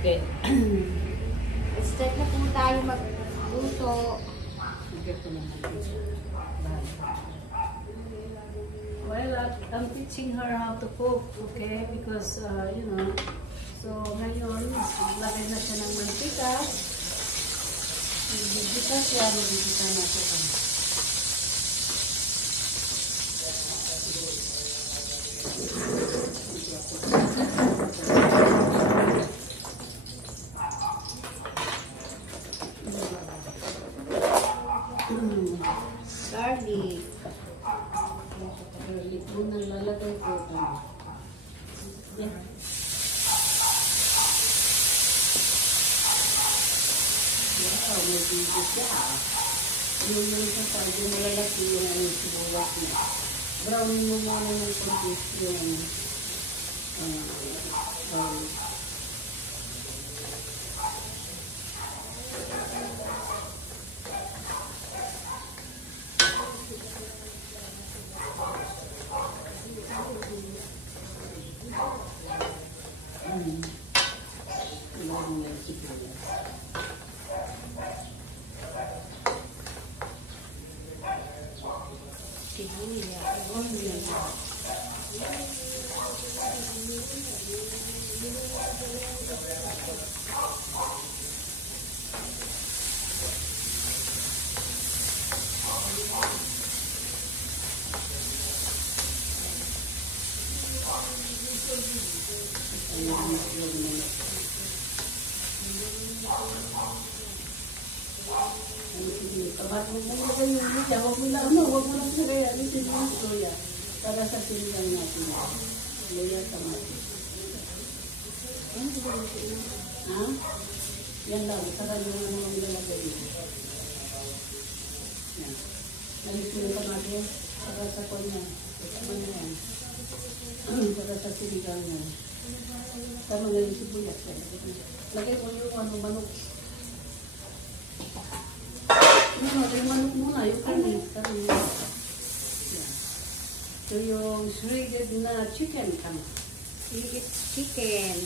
Okay. Start na po tayo magluto. Well, I'm teaching her how to cook, okay? Because, you know, so ngayon, lagay na siya ng mantika. Magigita siya, magigita na siya. Garlic. Garlic mo nang lalagay ko. Yeah. Wow, may bigit siya. Yung sasabi mo lalaki yung sibuyas na. Brown mo muna ng kontis yung Huwag mo lang sila alisin yung soya para sa sinigang natin. Loya sa mati. Ha? Yan lang. Saka yung ano ang lalagay mo. Yan. Alisin yung kamatis para sa kanya. Kasama na yan. Para sa sinigang na. Tama nga yung sibuyas. Lagay mo yung manok. Yung manok muna, yung kanin. So yung shredded na chicken kama. Shredded chicken.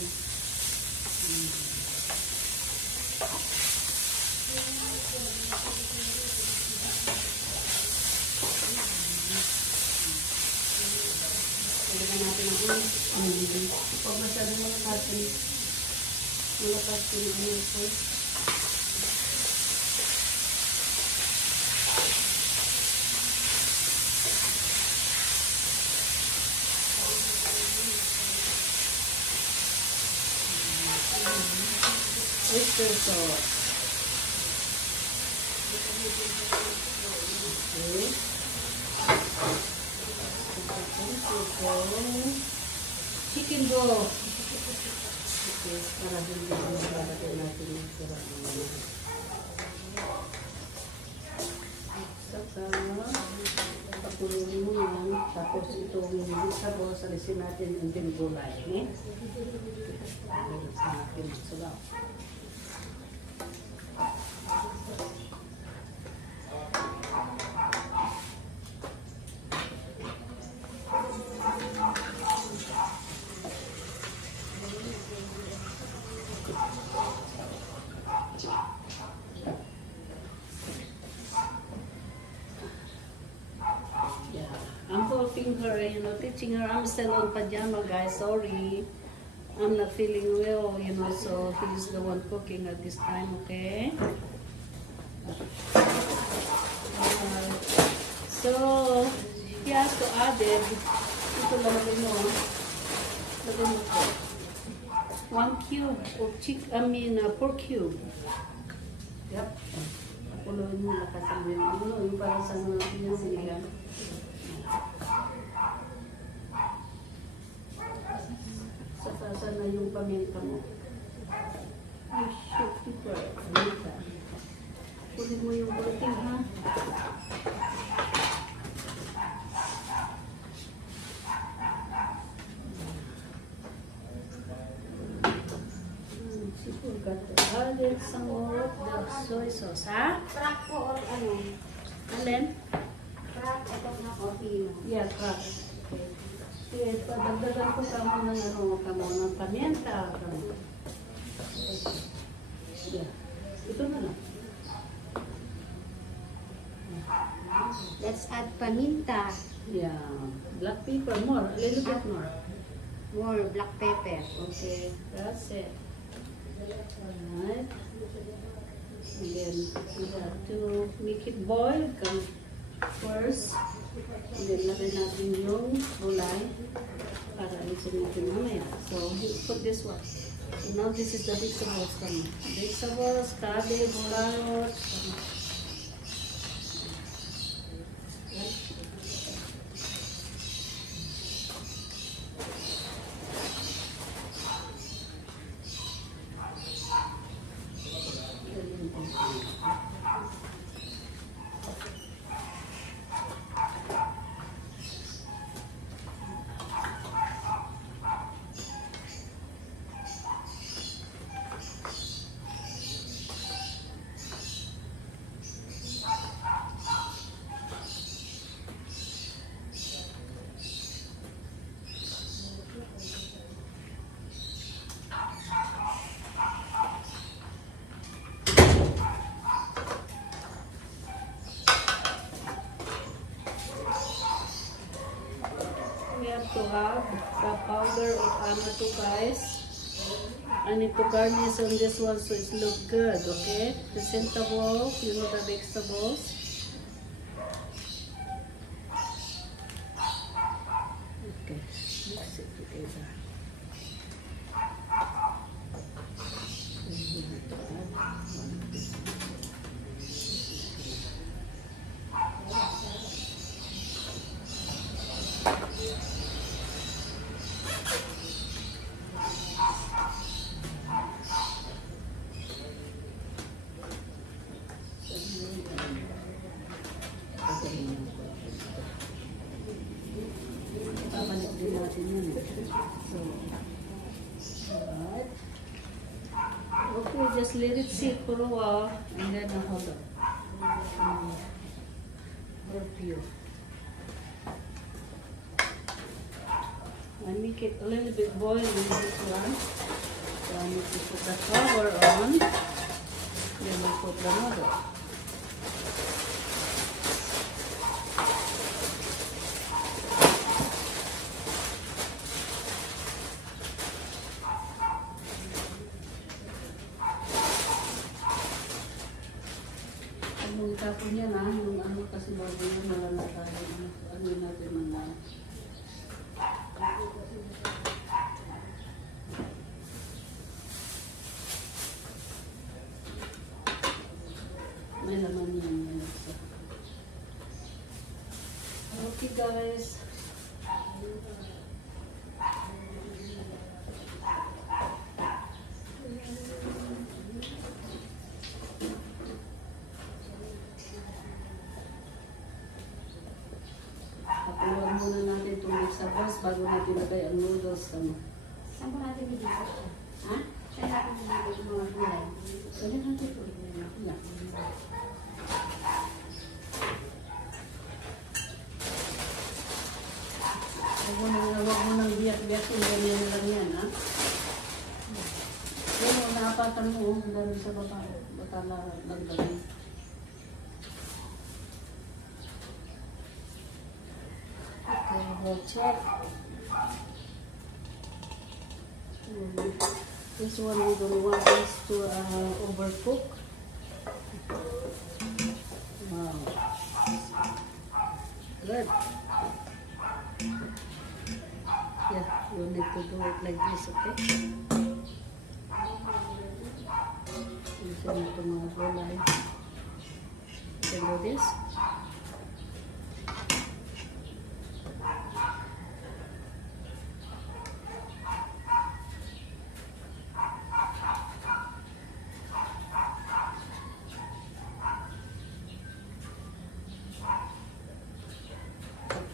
Pagdagan natin ang pag masyado malakasin. Malakasin ang ito. Oyster sauce. Okay. Chicken broth. Okay, para hindi malalagay natin yung sarap naman. Saka, pakulungin mo yan. Tapos itong vegetable, salisin natin yung gulay. Okay? Salisin natin yung sabaw. I'm helping her, you know, teaching her. I'm still on pajama, guys. Sorry. I'm not feeling well, you know, so he's the one cooking at this time, okay? So, he has to add it. Ito lalagay mo. Lagay mo po. 1 cube of pork cube. Yep. Pakuloyin mo, lakasan mo yung ano, yung para sa natin yung sinigang. Sasa na yung paminta mo. Ay, shit, ito. Paminta. Kunin mo yung konting, ha? Siguro ka ito. Added some more of the soy sauce, ha? Crack po or ano? Alin? Crack ito na coffee. Yeah, crack. Okay. Padagdagan ko kamo ng ano, kamo ng pamienta. Yeah. Ito na lang. Let's add paminta. Yeah. Black pepper, more. A little bit more. More black pepper. Okay, that's it. Alright. And then we have to make it boil. Come first. And then lagay natin yung gulay para alisin natin mamaya. So, we put this one. So now this is the vegetables. Vegetables, cabbage, carrots. To have the powder of amaretto, guys. I need to garnish on this one so it look good, okay? Presentable, you know the vegetables. Okay, mix it together. Babalik din natin yun. So, alright. Okay, just let it sit for a while and then hold on. Pure. I make it a little bit boiling this one. So I need to put the cover on. Then we put the noodle. Yung tapon niya na, yung ano kasi bago yung malalatahin, ano natin mga may laman yan. Okay guys. Pakuloan muna natin itong vegetables bago natin lagay ang noodles. Saan ba natin bibigay siya? Ha? Saan natin bibigay yung mga gulay? Sabi natin ito. Yeah. Huwag mo nang biyak-biyak kung ganyan lang yan, ha? Yan o, naapatan mo, dahil sa batala lagdagin. Okay, we'll check. This one we don't want this to overcook. Wow. Good. Yeah, you need to do it like this, okay? Isa na itong mga gulay. You can do this.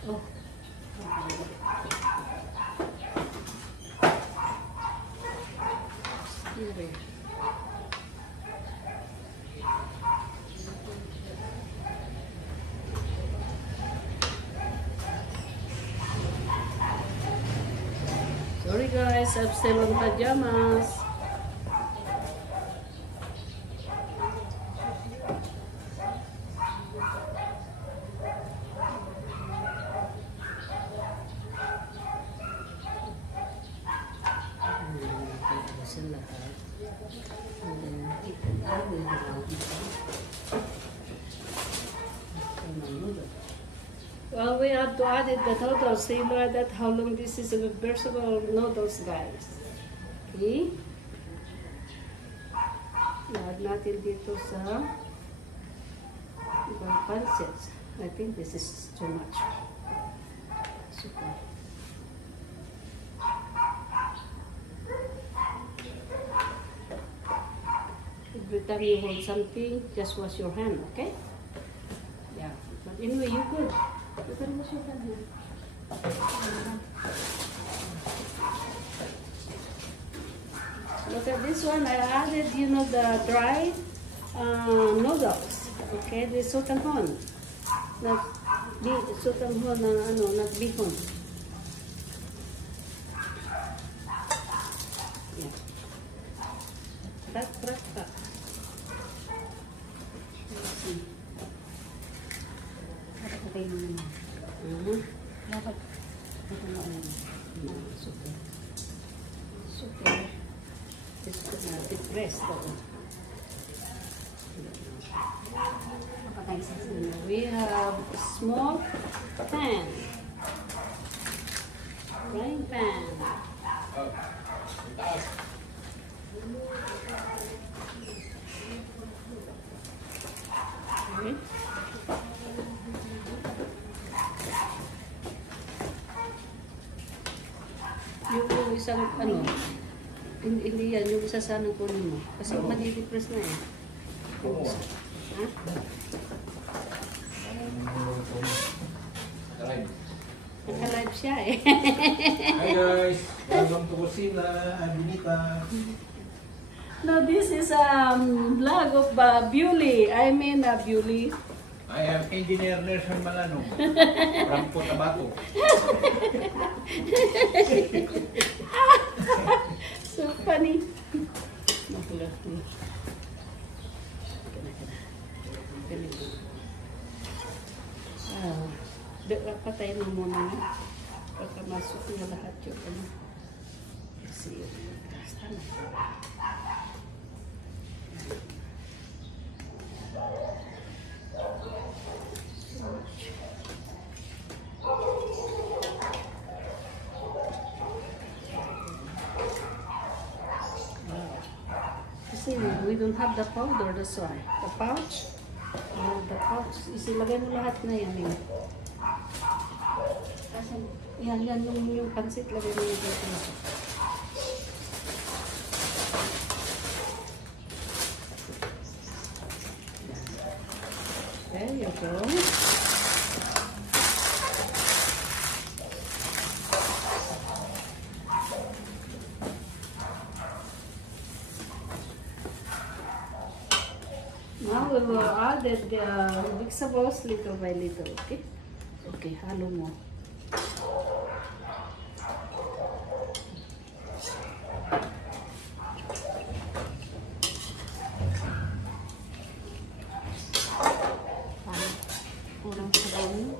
Oh. Here. Sorry guys, I'm still on pajamas. sa lahat. And then, I will have well, we have to add it the noodles. So you know that how long this is a versatile noodles, guys. Okay? Add natin dito sa ibang pancits. I think this is too much. Super. Every time you hold something, just wash your hand, okay? Yeah. But anyway, you good. You can wash your hand here. Look at this one. I added, you know, the dried noodles. Okay, the sotanghon. Sotanghon na ano, not bihon. Yeah. That. Let's see. Dapat ito na ano. Super. Super. Ito na, depressed ako. We have a small pan. Frying pan. Okay. Yung isang ano, hindi yan, yung isa sanang kunin mo. Kasi madidepress na eh. Yung isa. Ha? Naka-live siya eh. Hi guys! Welcome to Kusina, Abinita. No, this is vlog of Bewley. I mean Bewley. I am Engineer Nelson Malanong from Cotabato. So funny. Patayin mo muna na. Pagkamasok na lahat yung ano. Kasi yung basta na. Kasi we don't have the powder, that's why. The pouch, isilagay mo lahat na yan eh. Kasi yan yung pansit, lagay mo yung dito. There you go. Now we will add the vegetables little by little, okay? Okay, halo mo.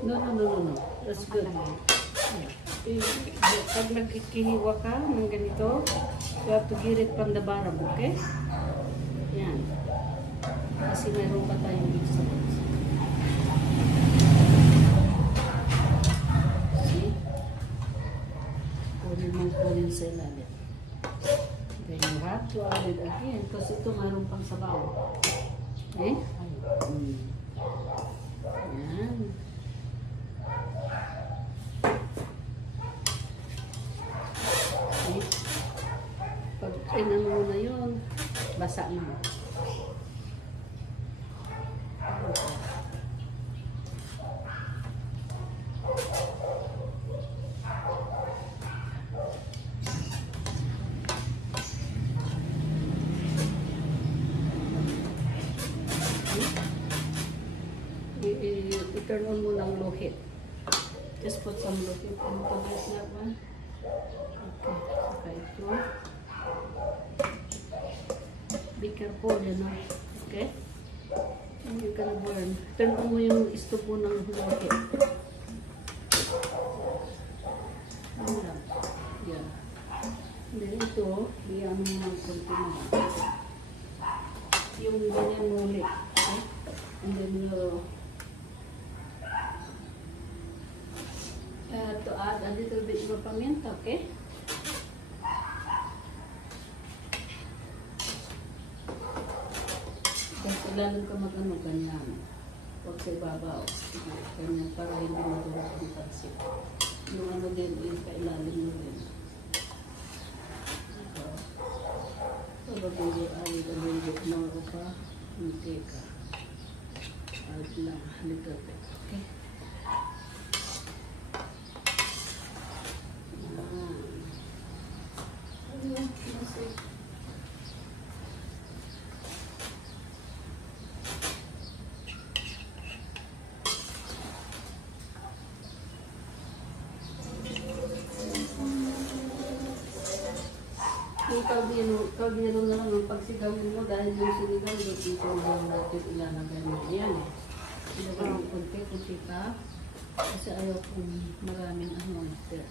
No. That's good. Pag nagkikihiwa ka ng ganito, you have to get it from the bottom, okay? Yan. Kasi mayroon pa tayong vegetables. See? Kunin sa ilalim. Then you have to add it again kasi ito mayroon pang sabaw. Okay? Yan. Okay? Pag inano mo na yun, basa na mo. I-turn on mo ng low heat. Just put some low heat on that one. Okay, saka ito. Be careful, you know. Okay? And you're gonna burn. Turn on mo yung stove mo ng low heat. Ano lang. Yeah. Then ito, iyan mo ng konti na lang. Yung ganyan mo ulit. Okay? And then to add a little bit more paminta, okay? Kasi lalo ka mag-ano, ganyan. Huwag sa ibabaw. Ganyan para hindi matulog ang pansit. Yung ano din, yung kailalim mo din. Probably I need a little bit more of a mantika. Add lang a little bit, okay? Kaldero na lang ang pagsigawin mo dahil yung sinigaw dito lang natin ilalagay mo. Ayan eh. Ilagay mo kunti ka kasi ayaw kong maraming monster.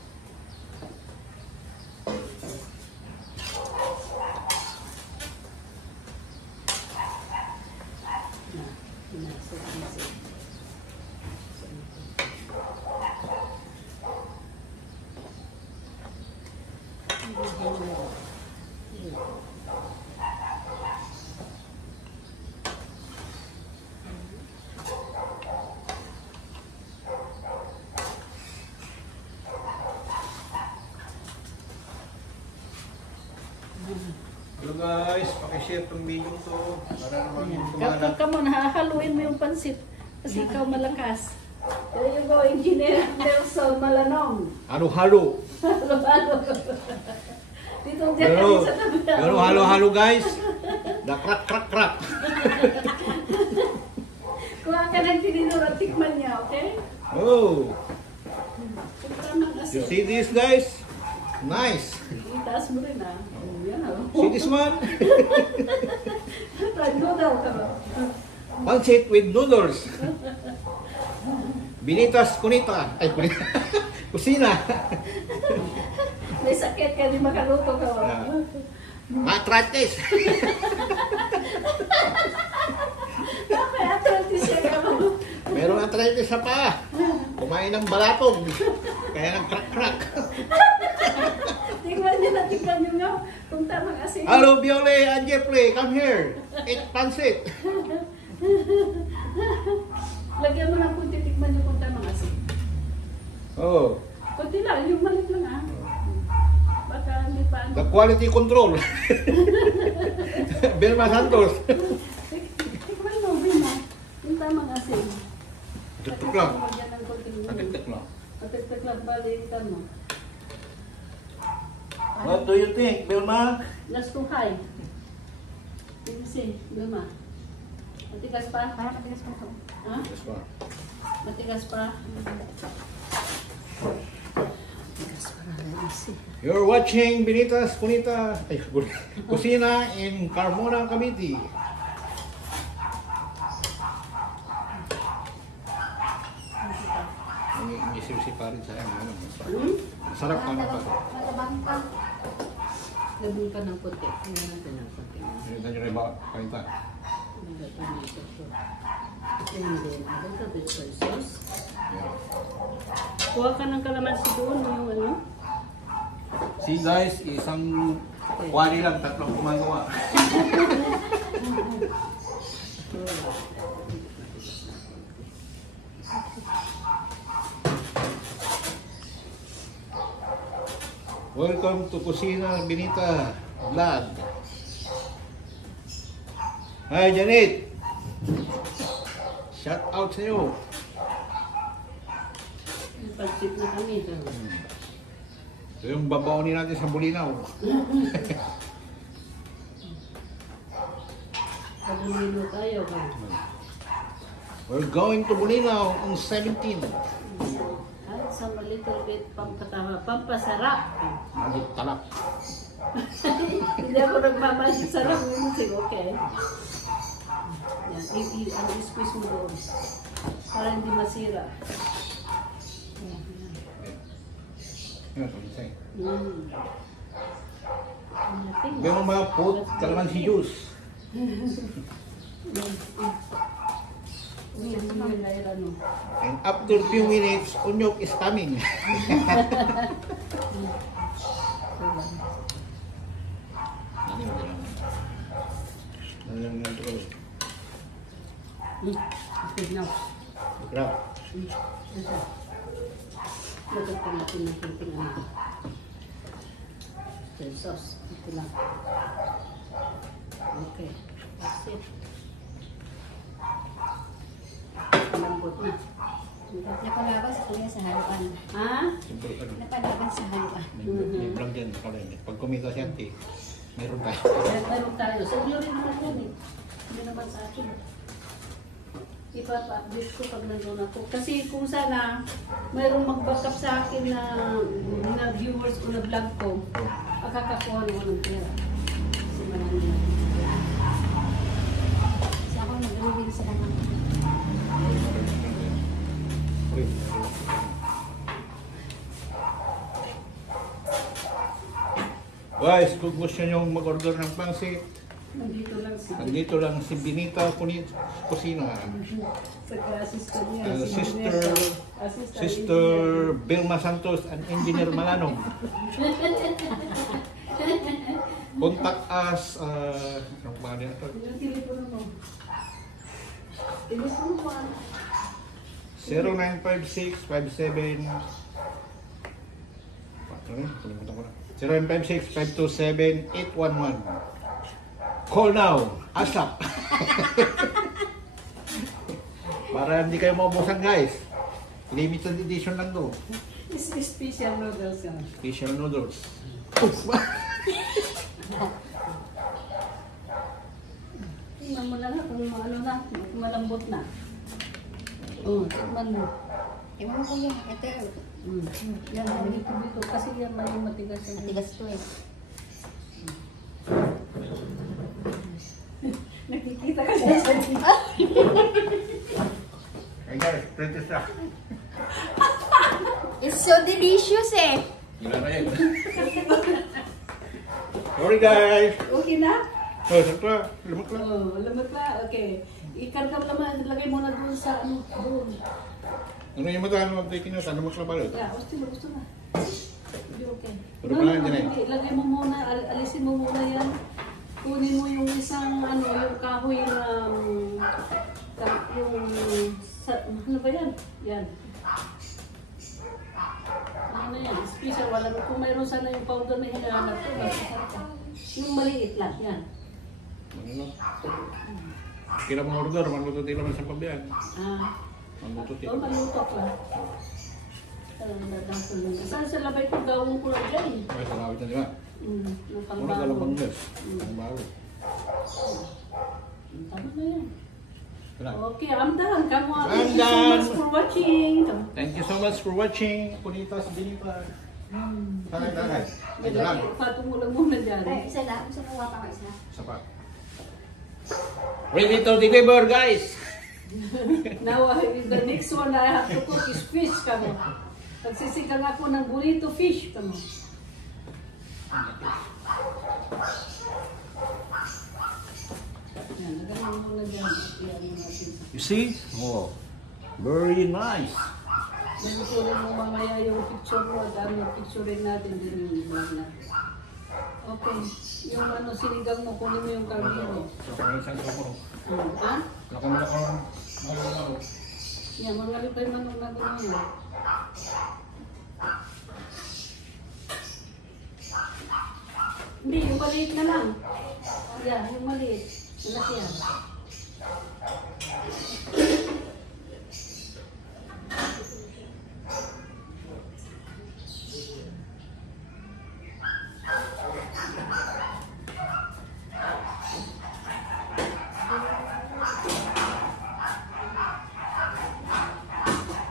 Hello guys, pakishare tong video to para naman Come on, hahaluin mo yung pansit kasi ikaw malakas. There you go, Engineer Nelson Malanong. halo-halo. Halo-halo. Dito dyan kami sa tabi. Pero halo-halo guys. Da crack. Kuha ka ng tinidor at tikman niya, okay? Oh, Tama kasi. you see this guys? Nice. Itaas mo rin ah. Yan ah. See this one? Noodle ka ba? Pancit with noodles. Binitas kunita. Ay, kunita. Kusina. May sakit ka, di makaluto ka ba? Matrates. May arthritis siya ka ba? Meron arthritis sa paa. Kumain ng balatog. Kaya ng crack. Tingnan niyo nga kung tamang asin. Hello, Biole and Jeffrey. Come here. Eat pancit. Lagyan mo ng kunti, tikman niyo kung tamang asin. Oh, Kunti lang, yung malit lang ah. Baka hindi pa the quality control. Belma Santos. Tikman mo, Bina. Yung tamang asin. Tutok lang. Lagyan ng kunting Tutok lang. Patitik lang, balikan mo. What do you think, Belma? That's too high. Let me see, Vilma. Matigas pa? Parang matigas pa ito. Ha? Yes, pa. Matigas pa? Matigas pa na, let me see. You're watching Binitas Kunita Kusina in Carmona, Cavite. May sirsi pa rin sa akin. Masarap pa na pa. Nagabang ka. Labong ka ng puti. Tingnan natin ng puti. Ito nyo rin ba? Kainta. And then, a little bit soy sauce. Yeah. Kuha ka ng kalamansi doon, yung ano? See guys, isang wari lang, tatlong gumagawa. Welcome to Kusina Binita Vlog. Hi Janet! Shout out sa iyo. Pag-sip na kami. Ito yung babaunin natin sa Bulinaw. Pag-umilo tayo ka. We're going to Bulinaw on 17. Add some a little bit pampatawa, pampasarap. Magit talak. Hindi ako nagmamasya sarap. Sige, okay. Yan, i-squeeze mo doon. Para hindi masira. Yan, yan. Yes, what you say? Nothing. Meron mga put, calamansi juice. And after few minutes, unyok is coming. Okay, now. Grab. Lagyan natin ng kunting ano. Soy sauce. Ito lang. Okay. That's it. Malambot na. Napalaban sa kuya sa haluan. Ha? Simple ano. Napalaban sa haluan. May vlog yan. Pag kumita siya, mayroon tayo. Meron tayo. So, yun rin naman yan eh. Hindi naman sa akin. Ipa-update ko pag nandun ako. Kasi kung sana mayroong mag-backup sa akin na viewers ko na vlog ko, makakakuha naman ng pera. Kasi marami na. Kasi ako nag-review sila ng Guys, kung gusto nyo mag-order ng pangsit, Nandito lang si nandito lang si Benita Kusina. saka sister niya. Sister Vilma Santos and Engineer Malanong. Contact us, anong pangalan ito? Yung telepono mo. Telepono mo. 0956-57 0956-527-811. Call now, ASAP. Para hindi kayo maubusan guys. Limited edition lang to. It's special noodles yan. Special noodles. Tingnan mo na kung ano na, malambot na. Oh, tingnan mo. Ewan mo kuya, ito. Yan, dito. Kasi yan may matigas. Matigas to eh. Nakikita ka siya sa dito. Hey guys, print this up. It's so delicious eh. Gila na yun. Sorry guys. Okay na? Oh, saka, lamok lang. Oh, lamot na. Okay. Ikarga mo naman, lagay mo na doon sa ano, doon. Ano yung matahan mo tayo kinyo? Lamok lang pala. Yeah, gusto na. Okay. Pero pala hindi na yun. Lagay mo muna, alisin mo muna yan. Kunin mo yung isang ano, yung kahoy na ano ba yan? Yan. Ano na yan? Special, wala na. Kung mayroon sana yung powder na hinahanap ko, yung maliit lang, yan. Ano? Kira mo order, maluto tayo naman sa pabiyan. Maluto tayo. Maluto ka. Saan sa labay ko gawin ko na dyan? Ay, salawit na diba? Una ka lang banggas. Ang bago. Tama na yan. Kaya. Okay, I'm done. Come on. I'm Thank you so done. much for watching. Thank you so much for watching. Punitas Benita. Tanay. Ay, lang. Patong mo lang muna dyan. Ay, isa lang. Gusto ko wapa ko isa. Isa pa. Ready to deliver, guys. Now, the next one I have to cook is fish. Kamo. Nagsisigang ako ng burrito fish. Kamo. Yan, nagaling muna dyan. Iyan mo natin. You see? Oh, very nice. Nagutuloy mo mamaya yung picture mo at picture rin natin din yung vlog natin. Okay. Yung ano, sinigang mo, kunin mo yung karnero. Ha? Yan, mga lipay manok na gano'n yun. Hindi, yung maliit na lang. Yan, yung maliit. Malaki yan.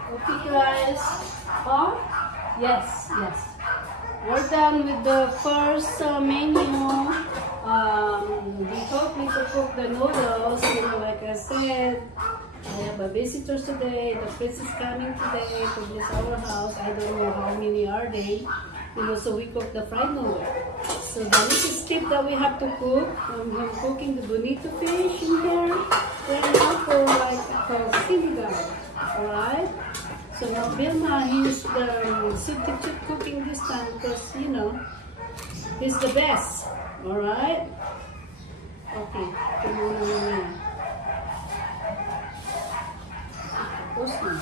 Okay guys. Oh? Yes. We're done with the first menu. Please cook the noodles. You know, like I said, I have a visitors today. The prince is coming today to bless our house. I don't know how many are they. You know, so we cook the fried noodle. So the next step that we have to cook, I'm cooking the bonito fish in here. Then now for like sinigang, alright? So now Vilma, he's the substitute cooking this time because, you know, he's the best, alright? Okay, tumulong na yan. Tapos na.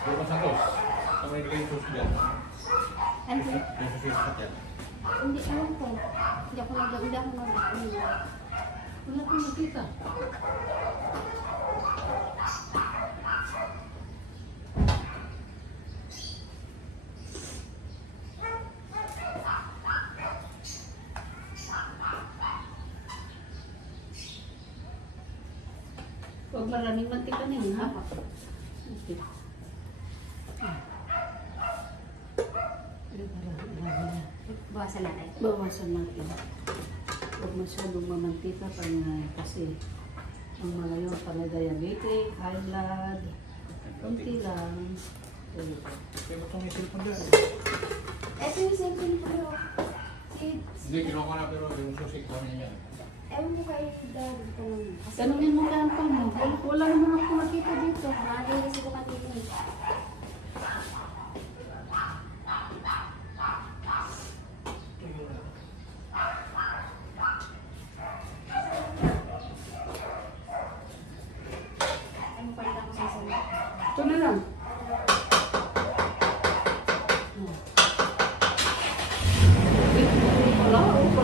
Pero Santos, kami ilagay yung sauce dyan. Ano? Yung sauce dyan. Hindi, ewan ko. Hindi ako wala kong nakita. Huwag maraming mantika na yun, ha? Okay. Bawasan natin. Bawasan natin. Huwag masyadong mamantika kasi ang mga yun pala diabetic, high blood, konti lang. Kaya ba't may cellphone dyan? Ito yung cellphone ko. Hindi, kinuha ko na pero yung sauce kami niya. Ewan ko kayo dahil ko lang. Tanungin mo lang pa mo. Wala naman ako makita dito. Nakakainis ko kanina. Ano pa rin ako sasabihin? Ito na lang. Wala, wala.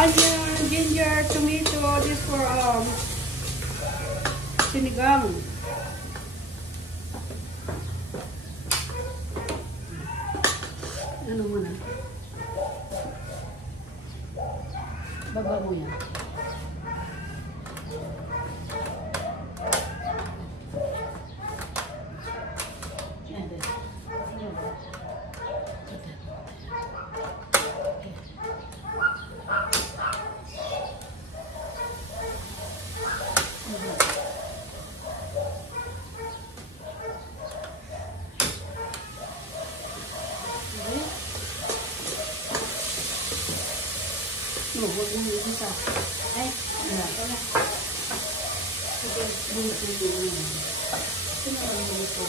Onion, ginger, tomato, this for sinigang. Ano muna? Baba mo yan. No, huwag mo yung isa. Ay, wala. Sige, dito yung sino ang dito?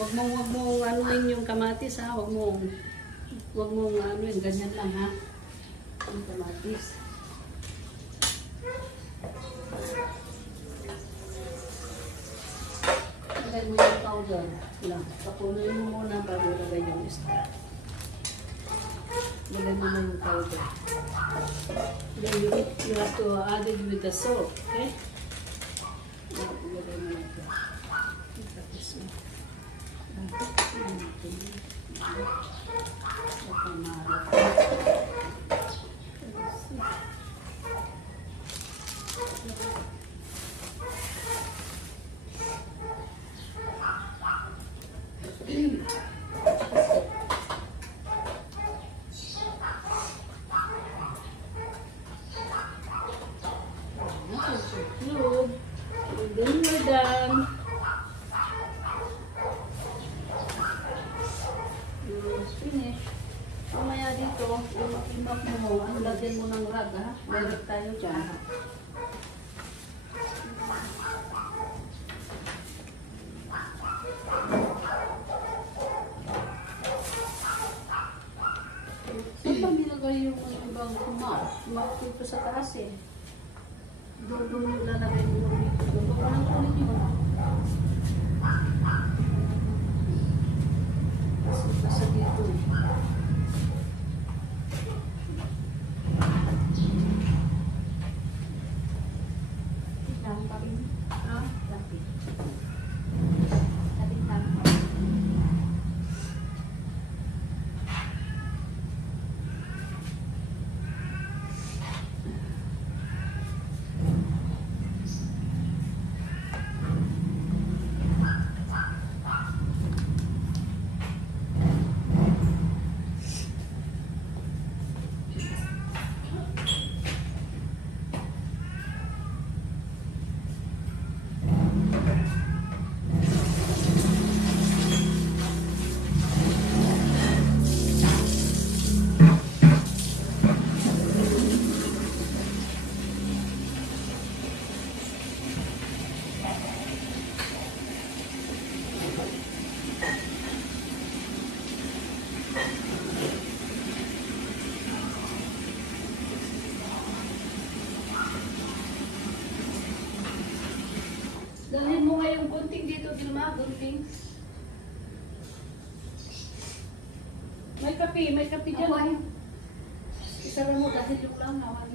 Wag mo anuin yung kamatis, ha. Wag mo anuin, ganyan lang, ha. Yung kamatis. Lagay mo yung powder lang. Pakuloy mo muna bago lagay yung isda. Lagay mo na yung powder. Then you have to add it with the salt, okay? Lagay mo na ito. Tapos mo. Finish. Mamaya dito, imak mo, ano lagyan mo ng rag ha? May rag tayo dyan. Saan pa nilagay yung ibang kumak? Kumak dito sa taas eh. Doon yung lalagay mo dito. Doon ko lang kunin yun. Kasi dito eh. Lang pa rin. Ha? Dati. Dati lang pa rin. Dalhin mo nga yung gunting dito, Vilma, gunting. May kape dyan. Ako, Isara mo dahil yung lang naman.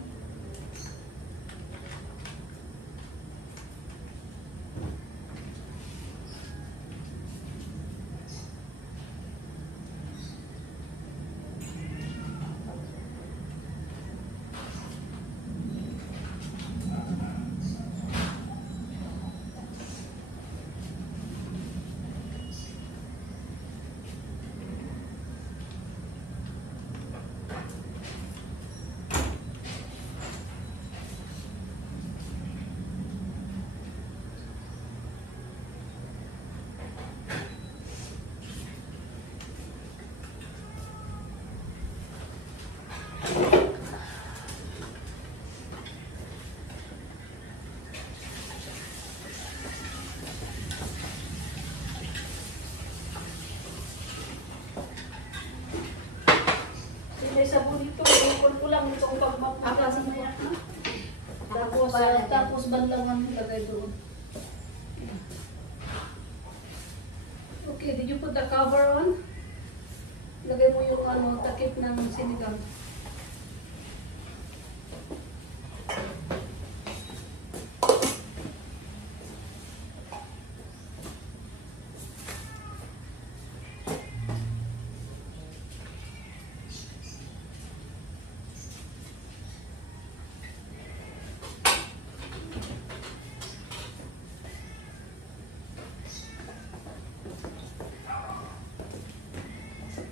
May sabon dito, ikon ko lang itong pagmapunan sa mga. Tapos banlangan lagay doon. Okay, did you put the cover on? Lagay mo yung ano, takip ng sinigang.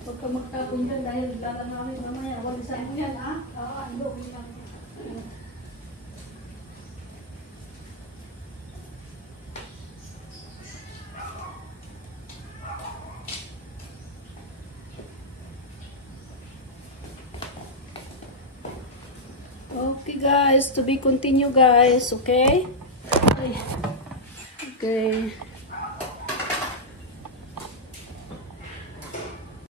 Huwag ka magtapon dyan dahil lalanawin mamaya. Walisan mo yan, ha? Oo, ano, yan. Okay guys, to be continue guys, okay? Okay.